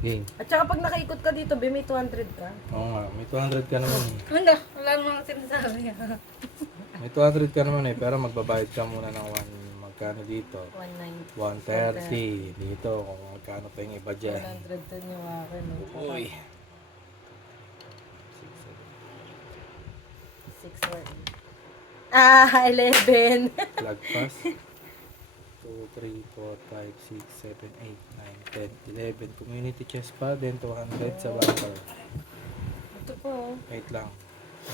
Game. At saka pag nakaikot ka dito, be, may 200 ka. Oo nga, may 200 ka naman eh. Wala namang sinasabi. May 200 ka naman eh, pero magbabayad ka muna ng magkano dito? 190. 130. Dito, kung magkano pa yung iba dyan. 100 din yung akin. Uy. 6 or 8. 11. Flag pass. 2, 3, 4, 5, 6, 7, 8, 9, 10, 11. Community chest pa, then 200 sa bunker. Ito po. Wait lang.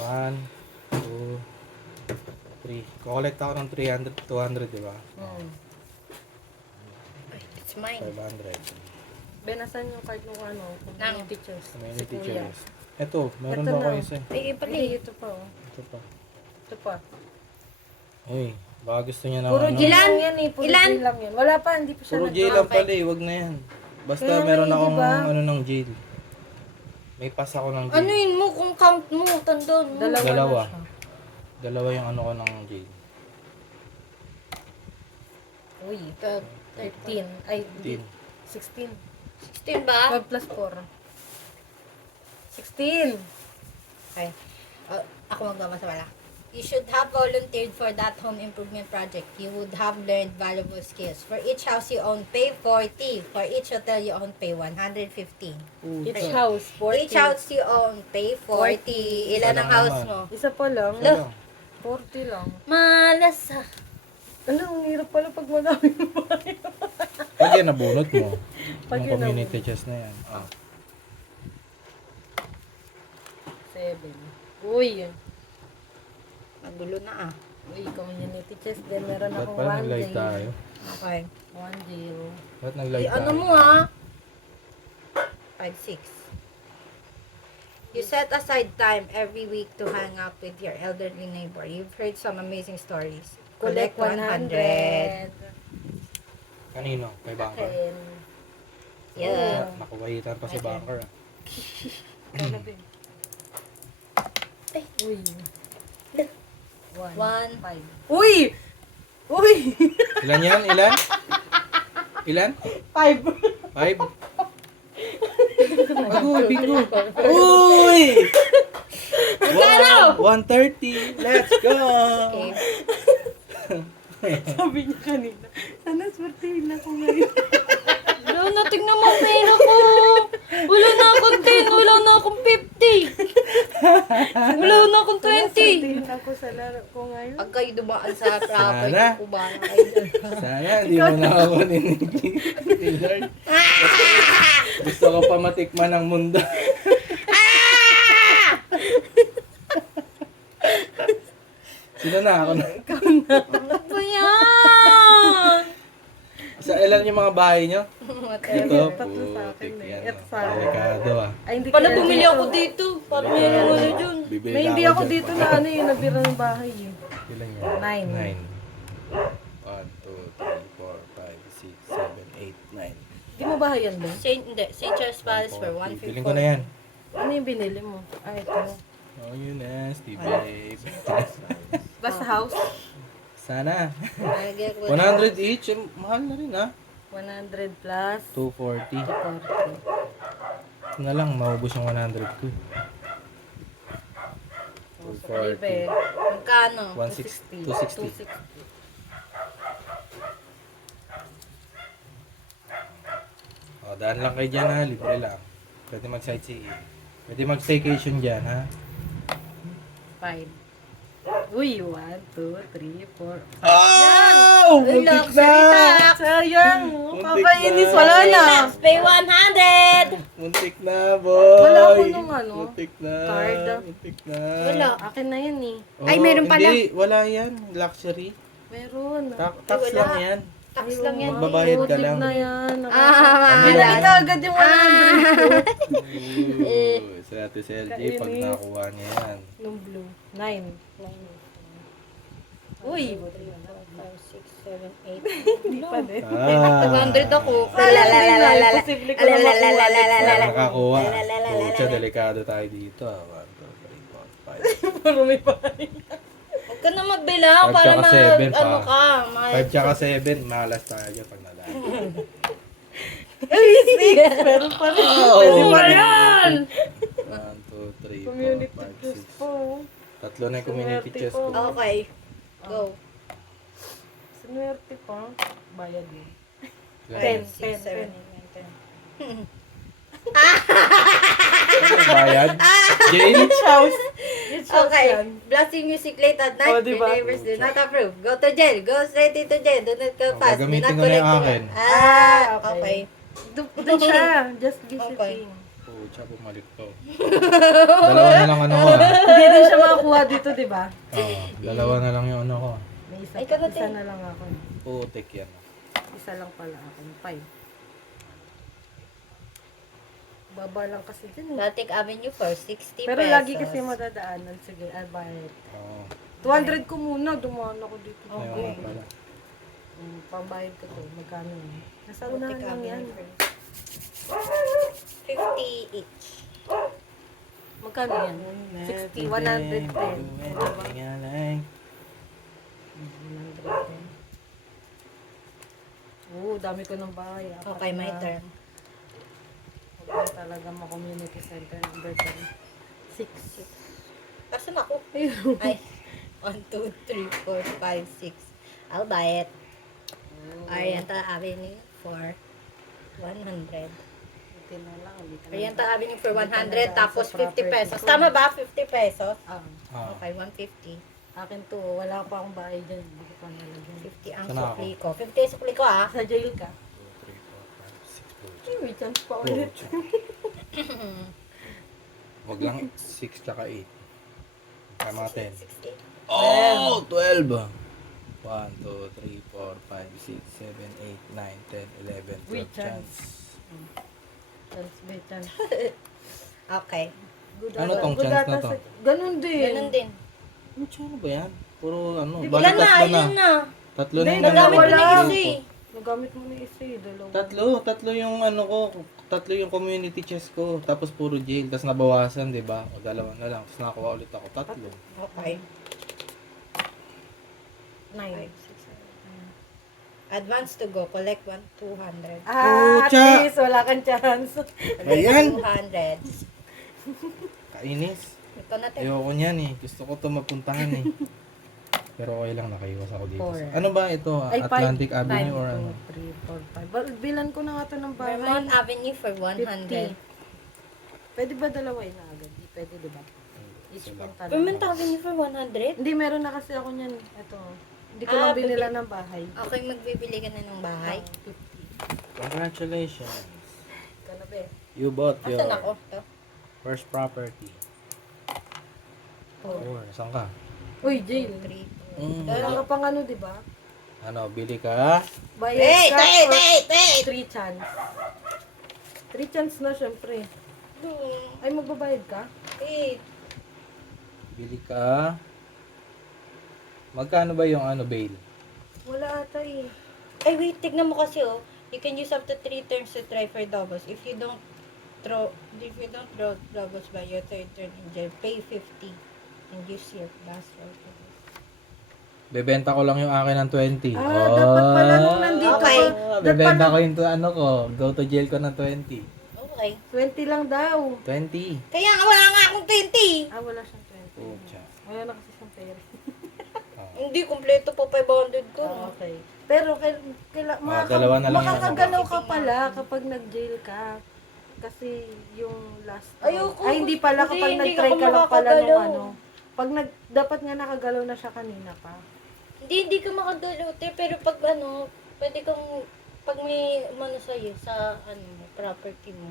1, 2, 3. Kukolekt ako ng 300, 200, di ba? It's mine. 500. Be, nasan yung card ng ano? Community chest. Community Si Kuya. chest. Ito, meron Ito daw na. kayo isa. Ay, pala Hindi, ito pa. Oh. Ito pa. Ito pa. Uy, baka gusto niya na Puro ano. J lang yan eh. Puro Ilan? J lang yan. Wala pa, hindi pa siya Puro jail lang pala eh, wag na yan. Basta Kaya nga meron eh, akong diba? ano ng jail. May pass ako ng jail. Ano yun mo kung count mo, tandaan mo. Dalawa. na siya. Dalawa yung ano ko ng jail. Uy, 15. Ay, hindi. 16. 16 ba? 12 plus 4. 16. Okay. Ako magbabasa wala. You should have volunteered for that home improvement project. You would have learned valuable skills. For each house you own, pay 40. For each hotel you own, pay 150. Each house, 40. Each house you own, pay 40. Ilan ang house mo? Isa pa lang. Ano? 40 lang. Malas ah. Ano, ang hirap pala pag madami mo ba? Pag yan nabunot mo. Pag Yung yan community chest na yan. Ah. 7. Uy. Magulo na ah. Uy, community chest. Then meron Ba't akong pala 1 nag-live jail. tayo? Okay. 1 jail. Ba't nag-live tayo? Ano mo ah? 5, 6. You set aside time every week to hang out with your elderly neighbor. You've heard some amazing stories. Collect 100. Kanino? Kay banker? Akin. Yeah. Nakuwahitan pa si banker. Ah. Kaya ba? Ay. Uy. 1. 1. 5. Uy! Uy! Ilan yan? Ilan? Ilan? 5. 5? Agoy, bingo! Uy! Magkano? 130! Let's go! Okay. Sabi niya kanina, sana swertihin ako ngayon. Wala na, tignan mo ang pera ko. Wala na akong 10, wala na akong 50. Wala na akong 20. Swertihin ako sa laro ko ngayon. Pag kayo dumaan sa property Sana. ko ba na kayo dyan? Sayang, di mo na ako ni Lord. Gusto ko pa matikman ang mundo. Sino na? Ako na. Ano ba yan? Sa ilan yung mga bahay nyo? Ito, Tatlo sa akin putik eh. yan. Ito sa akin. Delikado ah. Ay, hindi Pala kaya bumili dito. ako dito. Para meron ano dyan. Bibili May na hindi ako dyan. dito na ano yung nabira ng bahay eh. Ilan yan? 9. 9. 1, 2, 3, 4, 5, 6, 7, 8, 9. Di mo bahay yan ba? Hindi. St. Charles Palace for 154. Biling ko na yan. Ano yung binili mo? Ah, ito. Oh, yun na, Steve babe. Basta house? Sana. Lagyan ko 100 each, mahal na rin ah. 100 plus 240. 40. Na lang, maubos yung 100 ko. Libre. 240. Magkano? 160. 260. 260. O, daan lang kayo dyan ha, libre lang. Pwede mag-sightseeing. Pwede mag-staycation dyan ha. 5. Uy, 1, 2, 3, 4. Oh! Muntik na! Sayang! Muntik Papainis, na. wala na. Let's pay 100! Muntik na, boy! Wala ako nung ano, Muntik na. card. Muntik na. Wala. Akin na yan eh. Oh, Ay, meron pala. Hindi, wala yan. Luxury. Meron. Tax wala. lang yan. Tax lang yan. Magbabayad ka Putik lang. na yan. Ah, Binalik ka agad yung 100 ko. Ooh, sa Ate LG, pag Kainis. nakuha niya yan. Nung blue. 9. Uy! 5, 6, 7, 8. Hindi pa din. 200 ako. Lalalala. Posible ko na makuha. Wala nakakuha. Pucha, delikado tayo dito. 1, 2, 3, 4, 5. Puro may bahay. Huwag ka na magbilang 5 para tsaka 7 ano pa. ka. 5 tsaka 7, malas tayo dyan pag nadaan. Meron pa rin. Oh, Pwede ba wala. yan? 1, 2, 3, 4, Community 5, chess 6. po. Tatlo na yung community Swerte chess po. ko. Okay. Go. Sinwerte pa. Bayad yun. Ganun. 6, 7, 8, 9, 10. Ano bayad? Jail? Beach house. Beach house Okay. yan. Blasting music late at night. Oh, diba? Your neighbors do not approve. Go to jail. Go straight into jail. Do not go Oh, fast. Do gagamitin not ko na yung collect akin. Okay. Doon siya. Just visiting. Oh, tsaka bumalik to. Dalawa na lang ano ko ha. Hindi din siya makakuha dito, di ba? Oh, dalawa na lang yung ano ko. May isa, Ay, kalate. isa na lang ako. Putik yan. Isa lang pala ako. 5. Baba lang kasi dyan eh. Latic Avenue for 60 Pero pesos. lagi kasi madadaanan. Sige, bayad. Oo. 200 ko muna. Dumaan ako dito. Ayaw Okay. nga pala. Pambayad ko to. Magkano yun? Nasa Latic unahan lang yan. Avenue for 50 each. Magkano yan? 60, 110. Diba? Tingnan. 110. Oo, dami ko ng bahay. Apat Okay, my na. turn. Huwag na talaga ma-community center number 10. 6. Kasan ako? Ay. 1, 2, 3, 4, 5, 6. I'll buy it. Oriental Avenue for 100. Buti na lang. Hindi ka na- Oriental Avenue for Hindi ka 100 nadaan tapos sa 50 property pesos. ko. Tama ba? 50 pesos? Ah, Ah. Okay, 150. akin to. Wala pa akong bahay dyan. Hindi ko pa nalagyan. 50 ang Sana ako. supli ko. 50 ang supli ko ah. Sa jail ka. 2, 3, 4, 5, 6, Ay, may chance pa 7, ulit. 8. Wag lang 6 tsaka 8. Tama 10. 60. Oh, 12. 1, 2, 3, 4, 5, 6, 7, 8, 9, 10, 11, 12. Uy, Chance. Chance, may chance. Okay. Good Ano ata- tong good chance ata na to? sa- Ganun din. Ganun din. Ano ba yan? Puro ano. Di Bali Ilan na? tatlo na. Ilan na? Tatlo Hindi, na yung Nagamit mo wala. na isa eh. Nagamit mo na isa eh. Dalawa. Tatlo yung ano ko. Tatlo yung community chess ko. Tapos puro jail. Tapos nabawasan, di ba? O dalawa na lang. Tapos nakakuha ulit ako. Tatlo. Okay. 9. 5, 6, 7, 8. Advance to go. Collect 200. Ah, at Pucha! least wala kang chance. Ayan! 200. Kainis. Ito na tayo. Ayoko niyan eh. Gusto ko to mapuntahan eh. Pero okay lang, nakaiwas ako dito. Four. Ano ba ito? Atlantic Avenue or ano? 2, 3, 4, 5. Bilan ko na nga ito ng bahay. Vermont Avenue for 100. 50. Pwede ba dalawin na agad? Di pwede, di ba? Each Sila. punta lang. Vermont Avenue for 100? Hindi, meron na kasi ako niyan. Ito. Hindi ko Ah, lang binila ng bahay. Okay, magbibili ka na ng bahay. 50. Congratulations. Ika na ba eh? You bought your Asan ako? Ito. first property. Four. Or, saan ka? Uy, Jail. 3, Wala ka pang ano, di ba? Ano, bili ka? Bayad Wait, ka wait, for wait, wait! 3 chance. 3 chance na, syempre. Ay, magbabayad ka? Wait. Bili ka? Magkano ba yung ano, bail? Wala ata eh. Ay, wait. Tignan mo kasi oh. You can use up to 3 turns to try for doubles. If you don't throw doubles by your third turn in jail, pay 50 and use your last roll for this. Bebenta ko lang yung akin ng 20. Ah, dapat pala nung nandito Okay. ka. Dapat Bebenta pala, ko yung ano ko. Go to jail ko ng 20. Okay. 20 lang daw. 20. Kaya nga wala nga akong 20. Ah, wala siyang 20. Pucha. Wala na kasi siyang pera. Hindi, kumpleto po 500 ko. Ah, okay. Pero dalawa na lang yung makakagalaw ano. ka pala kapag nag-jail ka. Kasi yung last Ayoko. Ay, hindi pala Kasi kapag hindi nag-try ako ka lang pala nung makakagalaw. ano. Pag dapat nga nakagalaw na siya kanina pa. Hindi ka makagalaw, te. Pero pag ano, pwede kang, pag may umano sa'yo, sa ano, property mo,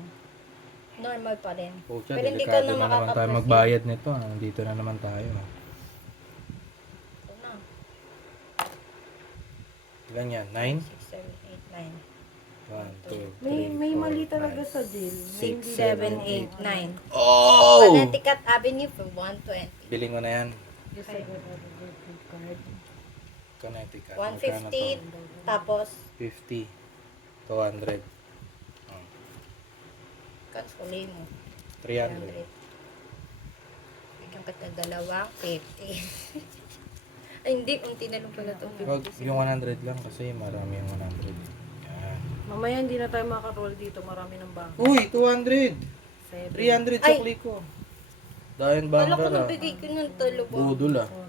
normal pa rin. Pucha, Pero hindi ka delikado na na naman tayo makakaproceed. magbayad nito. Nandito na naman tayo. Ito na. Ilan yan? 9? 6, 7, 8, 9. 1, 2, 3, May mali talaga sa jail. 6, 7, 8, 9. Oh! Connecticut Avenue for 120. Biling mo na yan. Just like credit card. Connecticut. 150, tapos, 50. 200. kansuli mo. 300. Bigyan ka na dalawang 50. Ay, hindi. Unti na lang pala ito. Wag, yung 100 lang kasi marami yung 100. Yan. Mamaya hindi na tayo makaroll dito. Marami ng bangko. Uy, 200. 7, 300 sa Ay. click ko. Dahil Wala ko bangka nabigay ko ng tulo po. Budol ah. 4,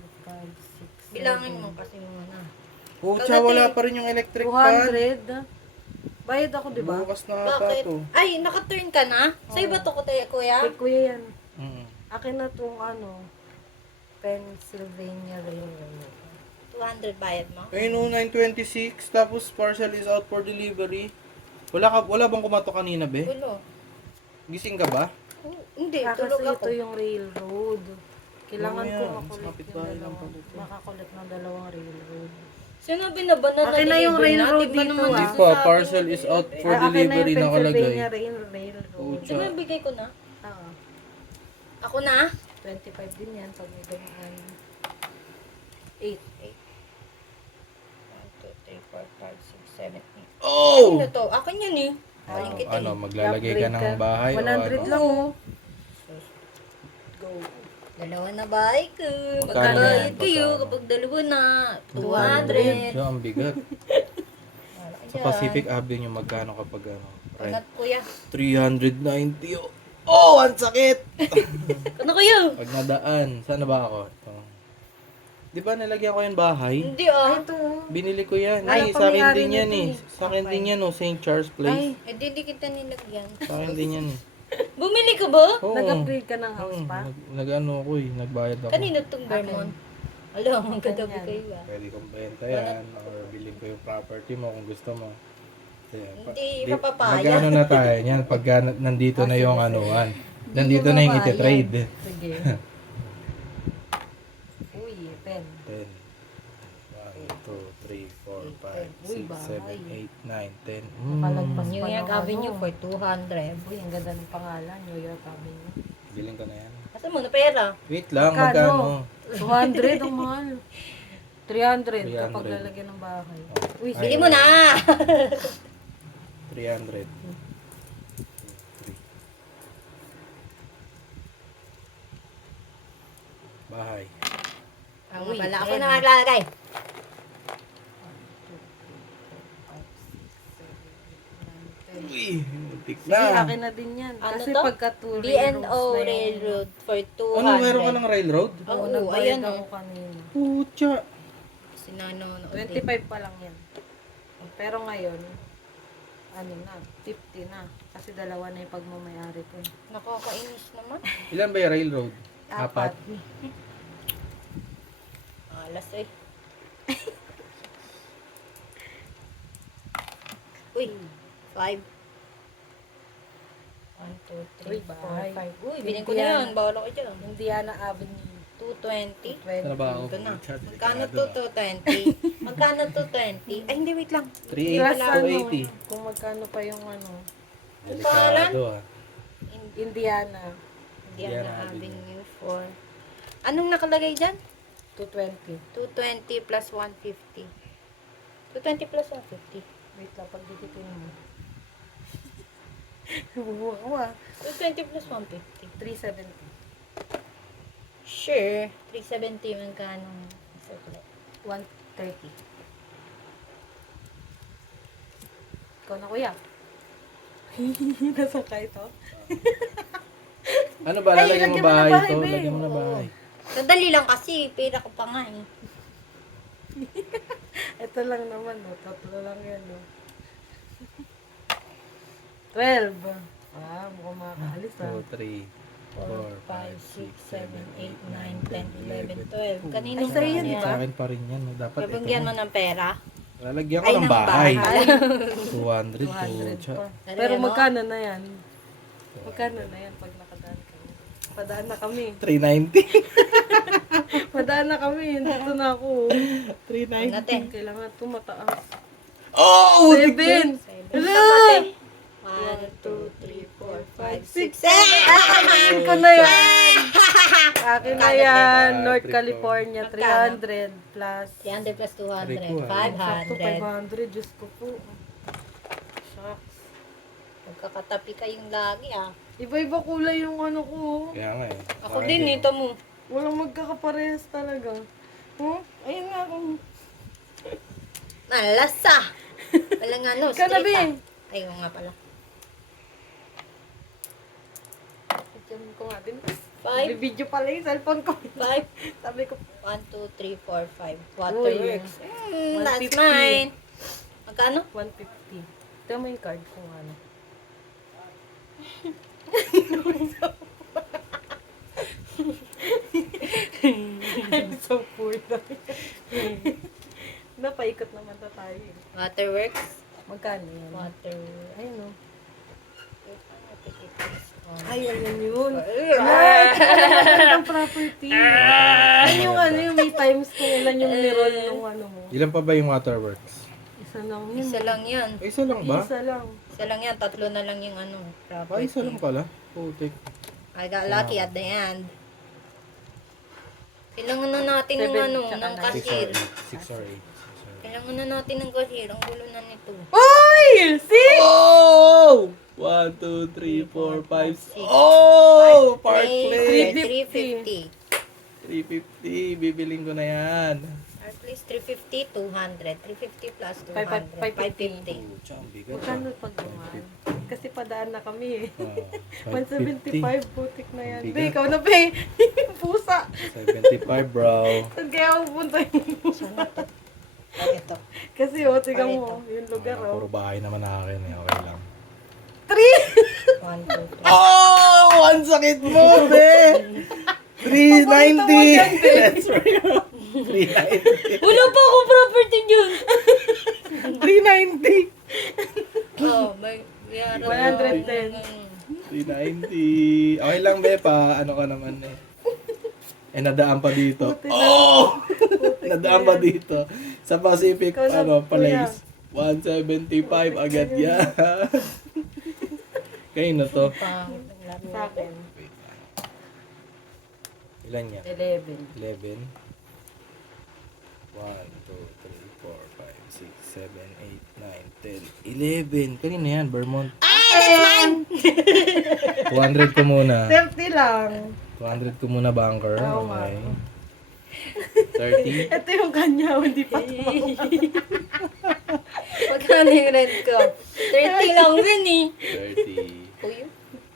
5, 6, Bilangin mo kasi muna. Pucha, wala pa rin yung electric fan. 200. Bayad ako, di ba? Bukas na ata Bakit? to. Ay, naka-turn ka na? Sa'yo ba ito ko tayo, kuya? Kay kuya yan. Mm. Akin na tong Pennsylvania Railroad. 200 bayad mo? Ayun o, 926. Tapos parcel is out for delivery. Wala bang kumato kanina, be? Tulo. Gising ka ba? Oh, hindi, Kasi tulog ako. ito yung railroad. Kailangan Oo ko yan, makulit kapit yung bahay lang dalawang, pala ito. makakulit ng dalawang railroad. Sinabi na ba na Akin na yung railroad Di ba dito, naman ah. Hindi nasasabi pa, yung parcel is out for Akin na delivery yung Pennsylvania nakalagay. Railroad. Pucha. Di ba bigay ko na? Oo. Ako na? 25 din yan pag may ganyan. 8. 1, 2, 3, 4, 5, 6, 7, 8. Oh! Ano to? Akin yun eh. Aling kita Ano, eh. maglalagay ka ng bahay o 100 ano? lang oh. Go. Dalawa na bahay ko. Magkano Magkabayad yan? kayo Magkano? kapag dalawa na. 200. 200. Siya, ang bigat. Wala Sa dyan. Pacific Avenue, magkano kapag ano? Rent? Angat kuya. 390. Oh, ang sakit! Ano kuya? Pag nadaan, saan na ba ako? Ito. Di ba nilagyan ko yung bahay? Hindi ah. Ito oh. Binili ko yan. Ay, Ay, sa akin pamiyari din yan nito eh. Sa akin din yan oh, St. Charles Place. Eh, di kita nilagyan. Sa akin din yan eh. Bumili ka ba? Oo. Nag-upgrade ka ng house pa? Nag-ano ako eh, nagbayad ako. Kanino tong Vermont? Alam, ang gadabi Ganyan. kayo ah. Pwede kong benta yan or bilhin ko yung property mo kung gusto mo. Kaya, Hindi, papapaya. Mag-ano na tayo yan pagka nandito na yung anuan. Nandito na yung iti-trade. Sige. Uy, pen. 10. 1, 2, 3, 4, 5, Uy, 6, bahay. 7, 8, 9, 10. Nakalagpas New pa York ng Avenue ano. for 200. Uy, ang ganda ng pangalan. New York Avenue. Bilhin ko na yan. Kasi mo na pera. Wait lang, Magkano? magkano? 200 ang mahal. 300 kapag 300. lalagyan ng bahay. Uy, Ay, Bili mo na! 300. Bahay. Ang Uy, pala ako ten. na maglalagay. Uy, muntik Sige, na. akin na din yan. Ano Kasi to? pagka two B&O railroads na yun. Railroad for 200. Ano, meron ka ng railroad? Oo, Oo, nagbayad ayan ako oh. kanina. Pucha. Sinanonood 25 pa lang yan. Pero ngayon, ano na, 50 na. Kasi dalawa na yung pagmamayari ko. Nakakainis naman. Ilan ba yung railroad? Apat. Alas eh. Uy, 5. 1, 2, Uy, 3, 4, bahay. 5. Uy, bilhin ko na Indiana. yan. Bawala ko dyan. Indiana Avenue. 220. 20. Ano ba ako? Ito na. Chat, Magkano sigurado to ah. 220? Magkano to 20? Ay, hindi, wait lang. 380, 280. Kung magkano pa yung ano, Delikado ah. Indiana. Indiana Indiana Avenue 4. Anong nakalagay dyan? 220. 220 plus 150. 220 plus 150. Wait lang, pagdikitin mo. Bubuha ko ah. 220 plus 150. 370. Sure. 370 magkano? 130. Ikaw na kuya. Nasa ka ito? Ano ba, Ay, lalagyan mo lagyan mo bahay na bahay, ito? be. Lagyan mo na Oo. bahay. Kadali lang kasi. Pera ko pa nga eh. Ito lang naman, no? Tatlo lang yan, no? 12. Ah, mukhang makakaalis, ah. 2, 3, 4, 5, 6, 7, 8, 9, 10, 11, 12. Kanino Ay, sa'yo yan, yan? di ba? Sa akin pa rin yan. no? Dapat ito. Babagyan mo ng pera? Lalagyan ko Ay, ng ng bahay. bahay. 200 200 pucha. pa. Pero Pero ano? magkano na yan? Magkano na yan pag nakadaan kami? Padaan na kami. 390. Padaan na kami. Dito na ako. 390. Natin. Kailangan ito mataas. Oh! 7! 7. Hello! 1, 2, 3, 4, 5, 6, 7! Akin ko na yan! Akin na yan! Magkano? North California, Magkano? 300 plus. 300 plus 200. Rico, Sakto 500. 500. Diyos ko po. Shucks. Magkakatapi kayong lagi ah. Iba-iba kulay yung ano ko. Kaya nga eh. Ako din, ito mo. Walang magkakaparehas talaga. Huh? Ayun nga kung... Nalasa! Walang ano, Kanabi! street ah. Ay, oo nga pala. Picture ko nga din. 5, Video pala yung cellphone ko. 5, Sabi ko, 1, 2, 3, 4, 5. Waterworks. That's 150. mine. Magkano? 150. Ito mo yung card kung ano. I'm so poor na. Napaikot naman na tayo eh. Waterworks. Magkano yan? Water. Ayun o. Oh. Ay, ayan yun. Ah! Ang property. Ayun yung ano yung may times kung ilan yung niroll nung ano mo. Ilan pa ba yung waterworks? Isa lang yun. Isa lang yan. Ay, isa lang ba? Isa lang. Isa lang yan. 3 na lang yung ano. Ay, isa lang Property. pala. Putik. I got lucky at the end. Kailangan na natin ng Seven, ano, tsaka ng nine. cashier. 6 or 8. Kailangan na natin ng cashier. Ang gulo na nito. Uy! See? Oh! 1, 2, 3, 4, 5, 6. Oh! Park Place! 350. 350. Bibiling ko na yan. Park Place 350, 200. 350 plus 200. 550. 550. Oh, tsaka ang bigat. Magkano pag naman? Kasi padaan na kami eh. Oh, 175, butik na yan. Bigat. Be, ikaw na be. Pusa. 75, bro. Saan kaya pupunta yun? Sana to. Ay, ito. Kasi oh, tiga mo, yung lugar Ah, puro oh. bahay naman na akin eh. Okay lang. 1, 2, 3. Oh! Ang sakit mo, be! 390! That's right. 390. Wala pa akong property dyan. 390. Oh, may yara. 110. 390. Okay lang, be, pa. Ano ka naman eh. Eh, nadaan pa dito. Oh! Nadaan pa dito. Sa Pacific, Ikaw na, ano, kuya. place. 175 agad yan. Kayo na to. Pangit ang laro. Sa akin, Ilan yan? 11. 11. 1, 2, 3, 4, 5, 6, 7, 8, 9, 10, 11. Kanina yan, Vermont. 200 ko muna. Safety lang. 200 ko muna, banker. Oo nga. Okay. 30. Ito yung kanya, hindi pa Magkano yung rent ko? 30 lang din eh. 30. Kuya?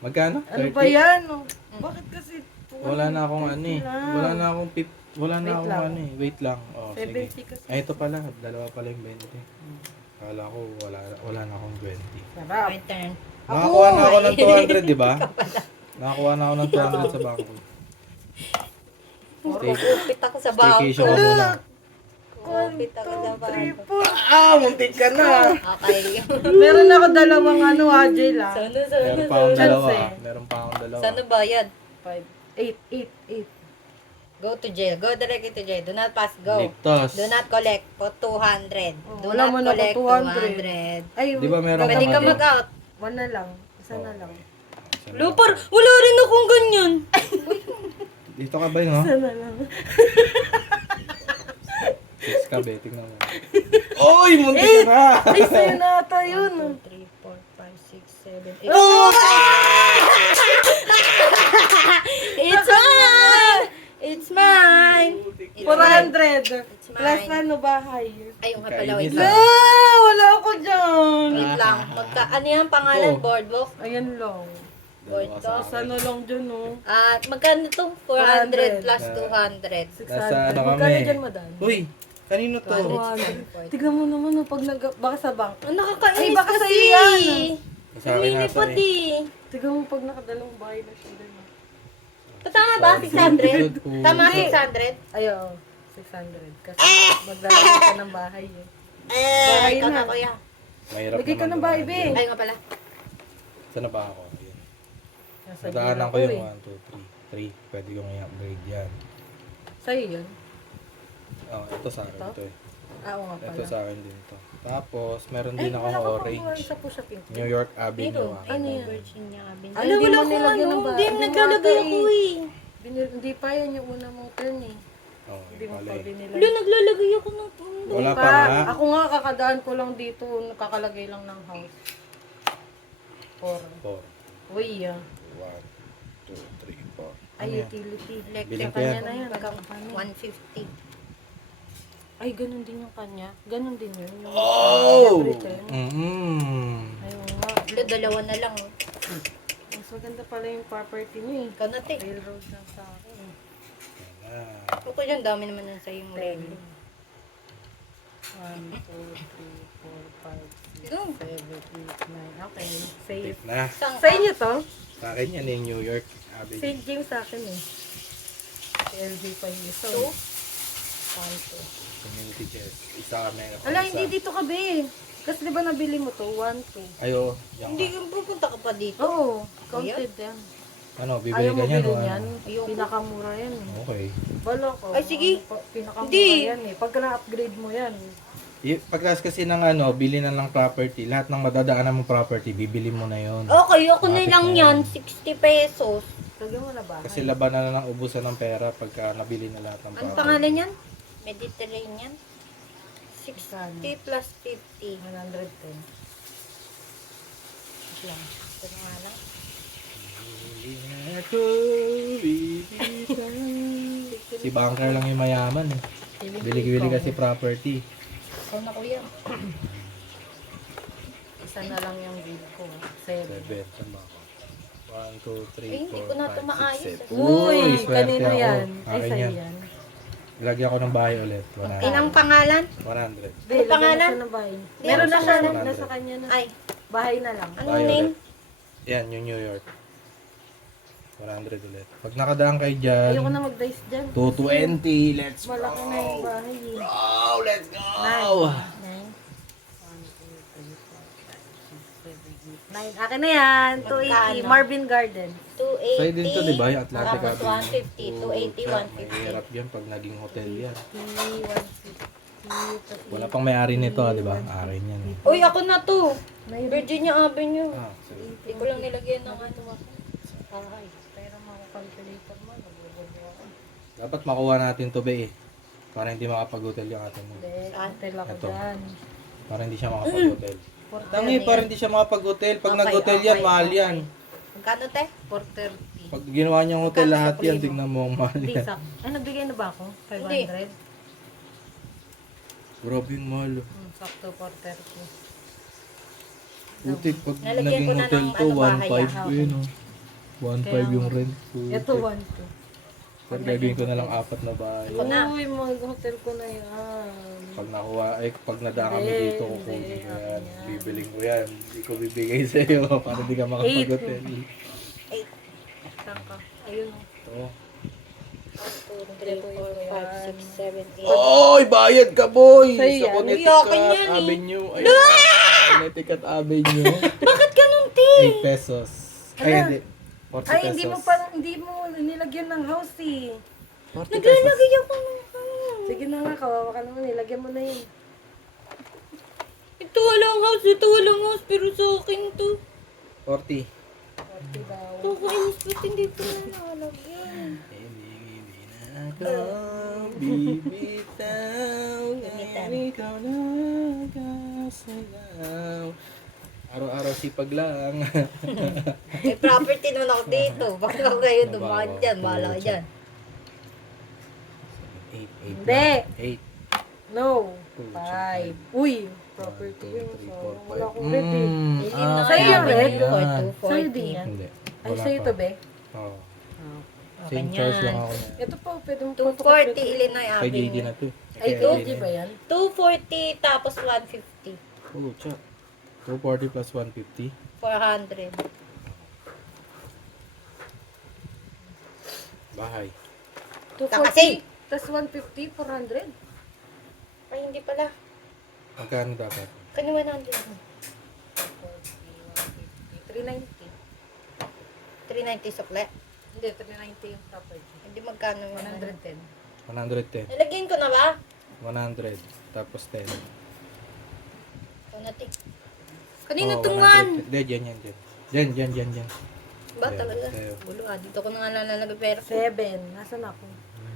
Magkano? 30? Ano ba yan? Oh? Bakit kasi? Wala na akong ano eh. lang. Wala na akong wala na Wait akong lang. ano eh. Wait lang. Oh, sige. 70 kasi. Ay, ito pala. Dalawa pala yung 20. Akala ko wala na akong 20. Sarap. My turn. Nakakuha na ako ng 200, di ba? Nakakuha na ako ng 200 sa bangko. Kupit ako sa Staycation bangko. ka muna. Kupit ako sa bangko. Ah, muntik ka na! Okay. Meron ako dalawang ano, Ajay lang. Sana. Meron pa akong dalawa. Chance eh. Meron pa akong dalawa. Sana bayad. 5, 8. Go to jail. Go directly to jail. Do not pass. Go. Ligtas. Do not collect. Put 200. Do wala not man ako collect 200. 200. Ay, Di ba meron Pwede ka ano? mag-out. One na lang. Isa na lang. Lupar, wala rin akong ganyan. Dito ka ba yun, no? Isa na lang. 6 ka, be. Tingnan mo. Oy! Muntik ka na! Ay, sa'yo na ata yun. 3, 4, 5, 6, 7, 8. It's mine! It's mine! 400. It's Plus mine. ano, bahay. Ay, yung nga pala, wait Kainis, lang. Ah, wala ako dyan. Wait lang. Ano yung pangalan? Ito. Boardwalk? Ayan lang. Dalawa sa Tapos akin. ano lang dyan, oh. At magkano to? 400 plus 200. 600. Nasa ano Magkano kami? dyan, madam? Uy! Kanino to? 200. Tignan mo naman, oh, pag baka sa bank. Ang nakakainis Ay, baka kasi. sa'yo yan. Sa akin Mini nata pa eh. di. Tignan mo pag nakadalawang bahay na siya din. Tama ba? 600? Tama 600? Ay, oo. 600. Kasi maglalagay ka ng bahay, eh. Bahay Ikaw na. na, kuya. Mahirap Bigay ka naman ng bahay, dumaan be. dyan. Ay, nga pala. Saan na ba ako? Ayan. Nasa Nadaanan gilid ko yung eh. 1, 2, 3. 3. Pwede kong i-upgrade yan. Sa'yo yun? Oh, ito sa akin Ito? to eh. Ah, oo nga pala. Ito sa akin din to. Tapos, meron Ay, din wala akong ka pang orange. isa po sa pink. New York Avenue. Pero, ah. Ano yan? Virginia Avenue. Ay, Ala, hindi wala mo akong nilagyan ano. ng bahay. Hindi, Hindi mo naglalagay ata ako eh. eh. Hindi pa yan yung una mong turn eh. Oh, Hindi mo pala pa eh. binila. Wala, naglalagay ako ng Wala Hindi pa nga. Ako nga, kakadaan ko lang dito. Nakakalagay lang ng house. 4. 4. Uy, ah. 1, 2, 3, 4. Ay, Ano yan? utility. Biling electric. ko yan. Kanya na yan. Kampanya. 150. Ay, ganun din yung kanya. Ganun din yun. Yung, Oh! return. Ayun nga. Ito, dalawa na lang. Oh. Mas maganda pala yung property niyo eh. Ikaw na, te. Railroad lang sa akin. Okay yung dami naman nun sa'yo yung Ten. relo. 1, 2, 3, 4, 5, 6, Yun. 7, 8, 9. Okay. Safe. Na. Saan Sa inyo to? Sa akin yan yung New York Avenue. St. James sa akin eh. Si LV pa yung isa. Two? 1, 2. Community chest. Isa kami. ako Ala, isa. hindi dito ka be. Kasi di ba nabili mo to? 1, 2. Ayo, yan Hindi, ka. pupunta ka pa dito. Oo. Counted yan. Ano, bibili Ayaw ka mo niyan? bilhin o ano? yan. Ayoko. Pinakamura yan eh. Okay. Bala ko. Ay, sige. Pinakamura Hindi. yan eh. Pagka na-upgrade mo yan. Pagkas kasi ng ano, bili na lang property, lahat ng madadaanan mong property, bibili mo na yon. Okay, ako na Bakit lang na yan. yan? 60 pesos. Lagyan mo na ba? Kasi labanan na lang ubusan ng pera pagka nabili na lahat ng Ano property. pangalan yan? Mediterranean. 60 Magkano? plus 50. 110. Wait lang. Ito na nga lang. Si banker lang yung mayaman eh. Bili-bili kasi property. Ikaw na, kuya. Isa na lang yung bill ko. 7. 7, tama ko. 1, 2, 3, 4, 5, 6, Ay, hindi ko na ito maayos. 7. Uy, swerte kanino ako. yan? Ay, Akin sa'yo yan. yan. Lagyan ko ng bahay ulit. 100. Inang pangalan? 100. Be, Ano pangalan? lagyan mo siya ng bahay. Hindi, Meron ano na siya, pangalan? nasa kanya na. Ay, Bahay na lang. anong Bahay name? ulit. Yan, yung New York. 100 ulit. Pag nakadaan kayo dyan, Ayoko na mag-dice dyan. 220, let's go! Malaki na yung bahay eh. Oh, let's go! 9. Akin na yan. 280. Magkano? Marvin Garden. 280. Sa'yo din to, di ba? Yung Atlantic Tapos Avenue. 150. 280, 150. Mahirap yan pag naging hotel yan. 150. Wala pang may-ari nito, di ba? Akin yan. eh. Uy, ako na to. Virginia Avenue. Ah, sige. Hindi ko lang nilagyan ng ano ako. Ay, pero mga calculator mo, nagbubulo ako. Dapat makuha natin to, be eh. Para hindi makapag-hotel yung atin mo. Hindi, hotel ako Ito. dyan. Para hindi siya makapag-hotel. For Tangi, para hindi siya makapag-hotel. Pag Okay, nag-hotel yan, okay, mahal okay. yan. Magkano, te? 430. Pag ginawa niyang hotel Magkano lahat sa yan, kuya mo? tingnan mo ang mahal Hindi, yan. sak. Ay, nagbigay na ba ako? Hindi. 500? Grabe yung mahal. oh. Sakto, 430. Putik, pag Nalagyan naging ko na hotel ng to, ano, bahay, 1.5 ah. ko yun, oh. 1.5 yung rent. Putik. Ito, 1, 2. Pag gagawin ko na lang 4 na bahay. Ako na. Uy, mag-hotel ko na yan. Pag nakuha, ay pag nadaan kami Hindi, dito, hindi, kukunin ko yan. akin yan. Bibiling ko yan. Hindi ko bibigay sa iyo para di ka makapag-hotel. 8. Saan ka? Ayun. Ito. 2, 3, 4, 5, 6, 7, 8. Oy, bayad ka, boy! Sa'yo Sa yan. Iyakin Connecticut yan, eh. Avenue. Ay, Connecticut Avenue. Bakit ganun, te? 8 pesos. Ay, hindi. 40 Ay, pesos. hindi mo nilagyan ng house eh. 40 pesos. Naglalagay ako ng Sige na nga, kawawa ka naman, nilagyan mo na yun. Ito walang house, pero sa akin to. 40. 40 daw. Kakainis ba't hindi ko na nakalagyan? Hindi na ako bibitaw. Gamitan. Ikaw na kasayaw. Araw-araw sipag lang. May property naman ako dito. Baka kayo dumaan dyan, bahala ka dyan. 8, 8. Hindi. 8. No. 2, 5. Uy, property yun. So, wala akong red eh. Hindi na Sa'yo kaya yung red? ko, Sa'yo din 240. yan. Hindi. Ay, Wala sa'yo pa. to, be? Oo. Okay Same charge lang yan. ako niya. Ito pa, pwede mo 240 Illinois Kay JD Avenue. na to. Ay, Kay 2G JD ba na. yan? 240 tapos 150. Oo, tsa. 240 plus 150. 400. Bahay. 240. Tapos 150, 400. Ay, hindi pala. Magkano dapat? Kani 100. 390. 390 sukle. Hindi, 390 yung property. Hindi magkano yun. 110. 110. Nalagyan ko na ba? 100. Tapos 10. Ito na, tik. Kanino Oo, itong 100. Hindi, dyan, yan, dyan. Dyan. Ba Ayan, talaga? sa'yo. Bulo ah. Dito ko na nga nalalagay pera. 7. Nasaan ako?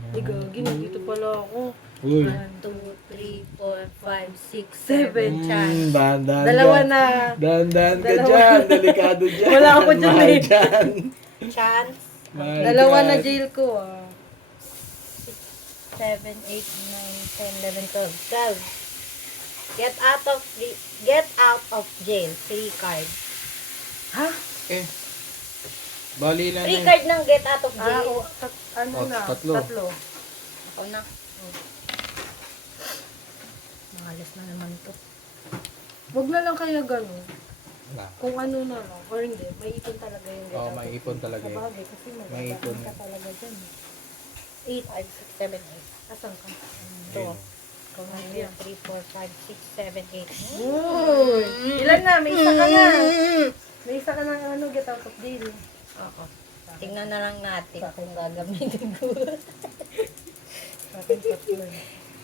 Ay, gagi, nandito pala ako. Uy. 1, 2, 3, 4, 5, 6, 7. 7. Chance. Dahan-dahan Dalawa ka. na. Dahan-dahan ka Dalawa. dyan. Delikado dyan. Wala ako dyan Mahal eh. dyan. Chance. Mahal Dalawa dyan. na jail ko ah. 7, 8, 9, 10, 11, 12. 12. Get out of jail. 3 card. Ha? Eh. Bali lang 3 yun. card ng get out of Ah, jail. ano Oh, na? tatlo. Tatlo. Ako na. Malas na naman to. Huwag na lang kaya ganun. Wala. Kung ano na lang. Or hindi. May ipon talaga yung get Oo, out may of ipon jail. talaga yun. Sabagay, kasi May ipon. ka talaga dyan. 8, 5, 6, 7, 8. Asan ka? Ito. Ayun. 1, 2, 3, 4, 5, 6, 7, 8. Uy! Ilan na? May isa ka na. May isa ka na ano, get out of jail. Oo. Tingnan na lang natin kung gagamitin ko. Sa akin, tatlo.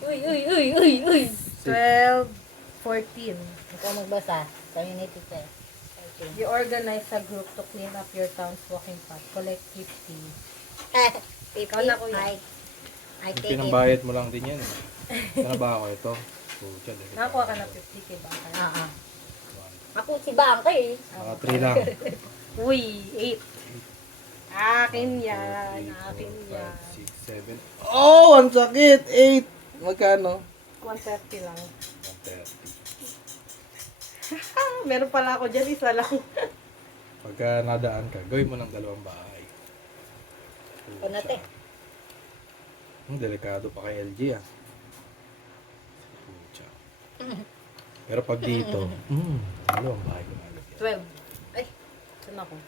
Uy. 12, 14. Ikaw magbasa. Community test. Okay. You organize a group to clean up your town's walking path. Collect 50. Ikaw na, kuya. I Yung take it. pinambayad mo lang din yan. Sana ba ako ito? Pucha, dito. Nakakuha ka na 50 kay Baka. Oo. Ako si Bangka eh. Mga 3 lang. Uy, 8. Akin yan. Akin 4, yan. 5, 6, 7. Oh, ang sakit! 8! Magkano? 130 lang. 130. Meron pala ako dyan, isa lang. Pagka nadaan ka, gawin mo ng 2 bahay. Ako na te. Delikado pa kay LG ah. Pucha. Pero pag dito, 2 bahay ko na 12. Ay. Saan ako? 1,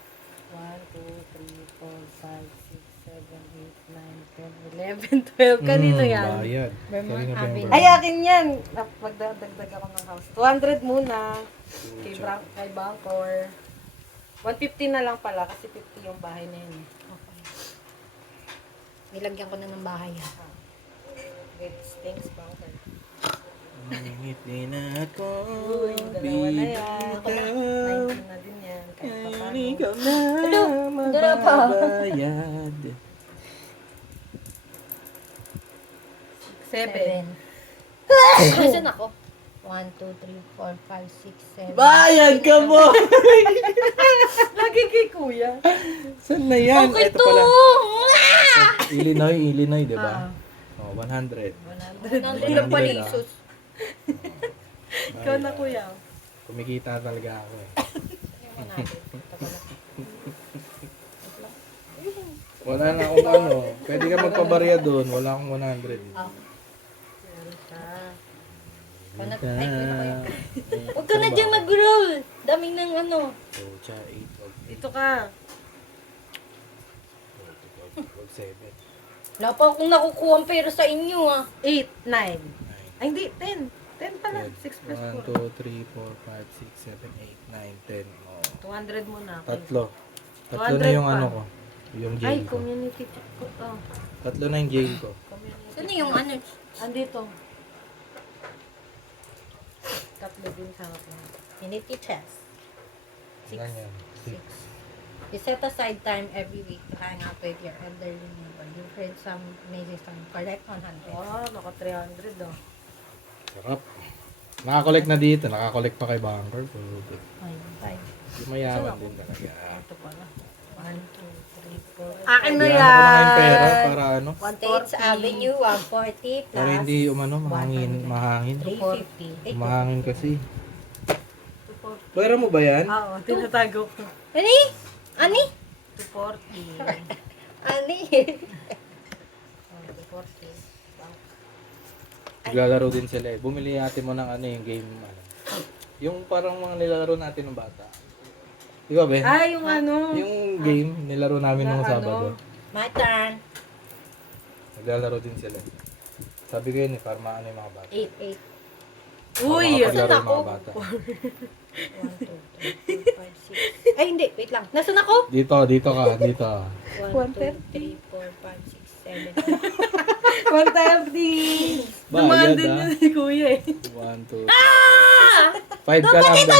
2, 3, 4, 5, 6, 7, 8, 9, 10, 11, 12. Kanino yan? Bayad. Vermont Kanino ba yung Avenue. bayad? Ay, akin yan. Magdadagdag ako ng house. 200 muna. Kay, Pucha. kay Bangkor. 150 na lang pala kasi 50 yung bahay na yun. Okay. Nilagyan ko na ng bahay ha. Great thanks, Bangkor. Ngingit din ako. Uy, yung dalawa na yan. Ako na. 19 na din yan. Kahit pa paano. Ikaw na dala pa. magbabayad. 7. 7. Nasaan ako? 1, 2, 3, 4, 5, 6, 7. Bayad ka mo! Lagi kay kuya. Saan na yan? Okay Ito to! pala. Ah! Illinois, di ba? Oh, 100. 100 lang pala ah. isus. Ikaw na kuya. Kumikita talaga ako eh. Wala na akong ano. Pwede ka magpabarya doon. Wala akong 100. Meron ka. Ay, huwag ka na dyan mag-roll. Daming ng ano. Pucha, 8, Dito ka. 7. Wala pa akong nakukuha ang pera sa inyo ah. 8, 9. Ay, hindi. 10. 10 pala. 6 plus 1, 4. 2, 3, 4, 5, 6, 7, 8, 9, 10. Oh. 200 muna. Tatlo. Tatlo 200 na yung pa. ano ko. Yung Ay, jail ko. community check ko to. Tatlo na yung jail ko. Community. Saan na yung ano? Andito. Tatlo din sa akin. Unity test. Ilan yan? 6. You set aside time every week to hang out with your elderly neighbor. You've heard some amazing stories. Collect 100. Wow, naka 300 oh. Sarap. Nakakolect na dito. Nakakolect pa kay Banker. Pero Ay, 5. mayaman din talaga. Ito pala. 1, 2, 3, 4. Akin na Kailangan ko na ngayon yan! pera para ano. States Avenue, 140 plus Para hindi umano, mahangin. 350. Mahangin kasi. Pera mo ba yan? Oo, tinatago ko. Ani? Ani? 240. Ani? 240. Naglalaro din sila eh. Bumili natin mo ng ano yung game. Ano. Yung parang mga nilalaro natin ng bata. Di ba, Ben? Ay, yung ano. Yung game, nilaro namin nung Na Sabado. My turn. Naglalaro din sila. Sabi ko yun eh, para maano yung mga bata. 8. Uy! Para makapaglaro Saan yung mga ako? bata. 1, 2, 3, 4, 5, 6. Ay, hindi. Wait lang. Nasaan ako? Dito ka, dito. 1, 2, 3, 4, 5, 6, 7. 130! Bayad Dumaan din ah. yun si kuya eh. 1, 2, 3. 5 ka lang, be.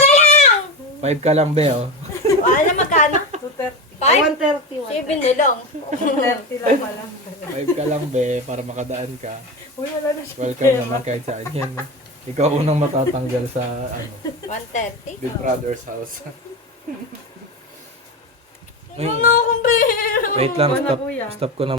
5 ka lang, be, oh. Wala na magkano? 230. Five? 130. 7 na lang. 130 lang pala. 5 ka lang, be, para makadaan ka. Uy, wala na siya. Welcome naman kahit saan yan. Eh. Ikaw unang matatanggal sa ano, 130? Big Brother's house. Ano na akong pera? Wait lang, Wala, stop, kuya. stop ko na